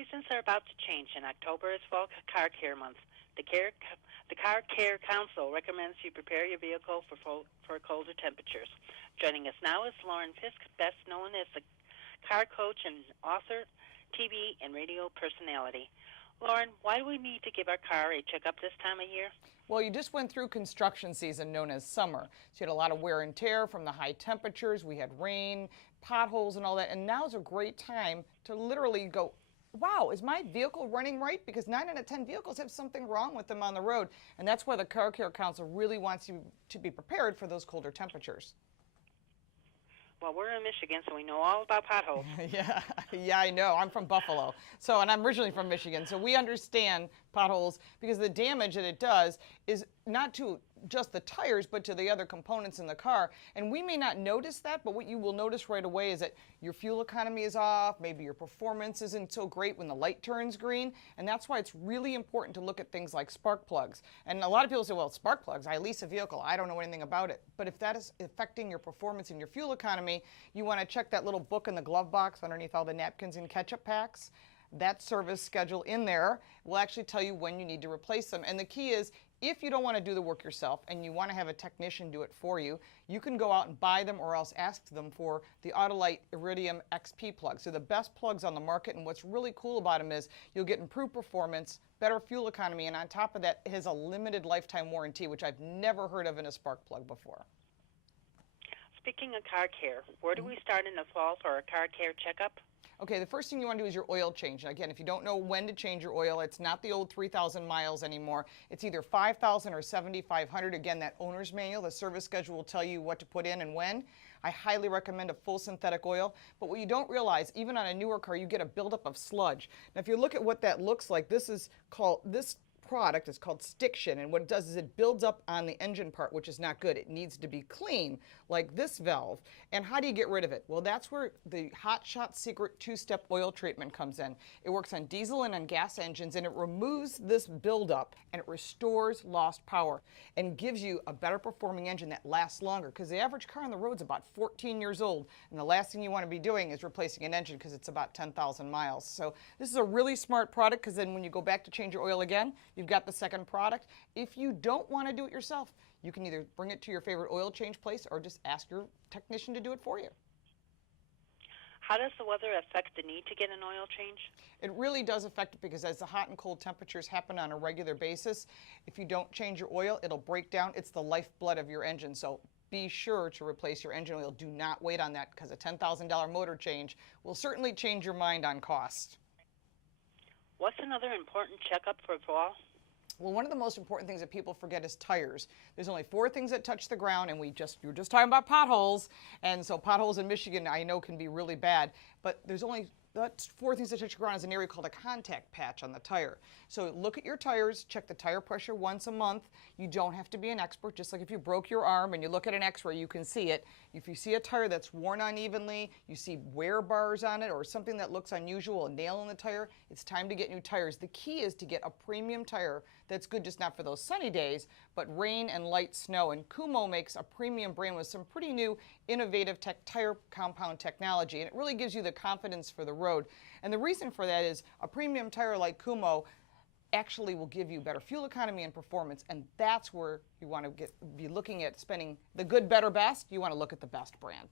Seasons are about to change, and October is Fall Car Care Month. The Car Care Council recommends you prepare your vehicle for colder temperatures. Joining us now is Lauren Fisk, best known as the car coach and author, TV, and radio personality. Lauren, why do we need to give our car a checkup this time of year? Well, you just went through construction season known as summer. So you had a lot of wear and tear from the high temperatures. We had rain, potholes, and all that. And now's a great time to literally go, wow, is my vehicle running right? Because 9 out of 10 vehicles have something wrong with them on the road. And that's why the Car Care Council really wants you to be prepared for those colder temperatures. Well, we're in Michigan, so we know all about potholes. Yeah, I know. I'm from Buffalo, and I'm originally from Michigan, so we understand potholes because the damage that it does is not to just the tires, but to the other components in the car. And we may not notice that, but what you will notice right away is that your fuel economy is off, maybe your performance isn't so great when the light turns green, and that's why it's really important to look at things like spark plugs. And a lot of people say, well, spark plugs, I lease a vehicle, I don't know anything about it. But if that is affecting your performance and your fuel economy, you want to check that little book in the glove box underneath all the napkins and ketchup packs. That service schedule in there will actually tell you when you need to replace them. And the key is, if you don't want to do the work yourself and you want to have a technician do it for you, you can go out and buy them or else ask them for the Autolite Iridium XP plugs. They're the best plugs on the market, and what's really cool about them is you'll get improved performance, better fuel economy, and on top of that, it has a limited lifetime warranty, which I've never heard of in a spark plug before. Speaking of car care, where do we start in the fall for a car care checkup? Okay, the first thing you want to do is your oil change. Again, if you don't know when to change your oil, it's not the old 3,000 miles anymore. It's either 5,000 or 7,500. Again, that owner's manual, the service schedule will tell you what to put in and when. I highly recommend a full synthetic oil. But what you don't realize, even on a newer car, you get a buildup of sludge. Now, if you look at what that looks like, this product is called Stiction, and what it does is it builds up on the engine part, which is not good. It needs to be clean, like this valve. And how do you get rid of it? Well, that's where the Hot Shot Secret two-step oil treatment comes in. It works on diesel and on gas engines, and it removes this buildup, and it restores lost power and gives you a better performing engine that lasts longer, because the average car on the road is about 14 years old, and the last thing you want to be doing is replacing an engine because it's about 10,000 miles. So this is a really smart product, because then when you go back to change your oil again, you've got the second product. If you don't want to do it yourself, you can either bring it to your favorite oil change place or just ask your technician to do it for you. How does the weather affect the need to get an oil change? It really does affect it, because as the hot and cold temperatures happen on a regular basis, if you don't change your oil, it'll break down. It's the lifeblood of your engine. So be sure to replace your engine oil. Do not wait on that, because a $10,000 motor change will certainly change your mind on cost. What's another important checkup for fall? Well, one of the most important things that people forget is tires. There's only 4 things that touch the ground, and you were just talking about potholes, and so potholes in Michigan I know can be really bad, but there's only 4 things that touch the ground is an area called a contact patch on the tire. So look at your tires, check the tire pressure once a month. You don't have to be an expert, just like if you broke your arm and you look at an x-ray, you can see it. If you see a tire that's worn unevenly, you see wear bars on it or something that looks unusual, a nail in the tire, it's time to get new tires. The key is to get a premium tire that's good just not for those sunny days, but rain and light snow. And Kumho makes a premium brand with some pretty new innovative tire compound technology, and it really gives you the confidence for the road. And the reason for that is a premium tire like Kumho actually will give you better fuel economy and performance, and that's where you want to be looking at spending the good, better, best. You want to look at the best brand.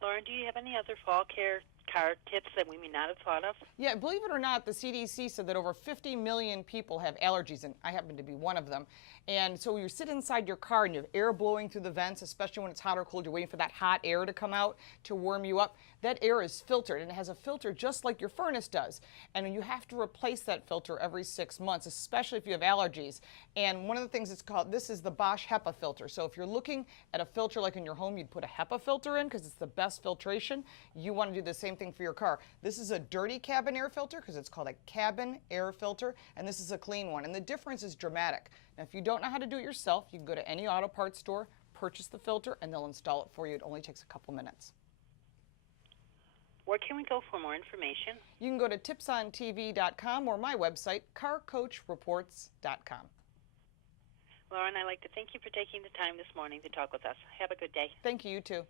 Lauren, do you have any other fall care car tips that we may not have thought of? Yeah, believe it or not, the CDC said that over 50 million people have allergies, and I happen to be one of them. And so you sit inside your car and you have air blowing through the vents, especially when it's hot or cold, you're waiting for that hot air to come out to warm you up. That air is filtered, and it has a filter just like your furnace does. And you have to replace that filter every 6 months, especially if you have allergies. And one of the things it's called, this is the Bosch HEPA filter. So if you're looking at a filter like in your home, you'd put a HEPA filter in because it's the best filtration. You want to do the same thing for your car. This is a dirty cabin air filter because it's called a cabin air filter, and this is a clean one. And the difference is dramatic. Now, if you don't know how to do it yourself, you can go to any auto parts store, purchase the filter, and they'll install it for you. It only takes a couple minutes. Where can we go for more information? You can go to tipsontv.com or my website, carcoachreports.com. Lauren, I'd like to thank you for taking the time this morning to talk with us. Have a good day. Thank you, you too.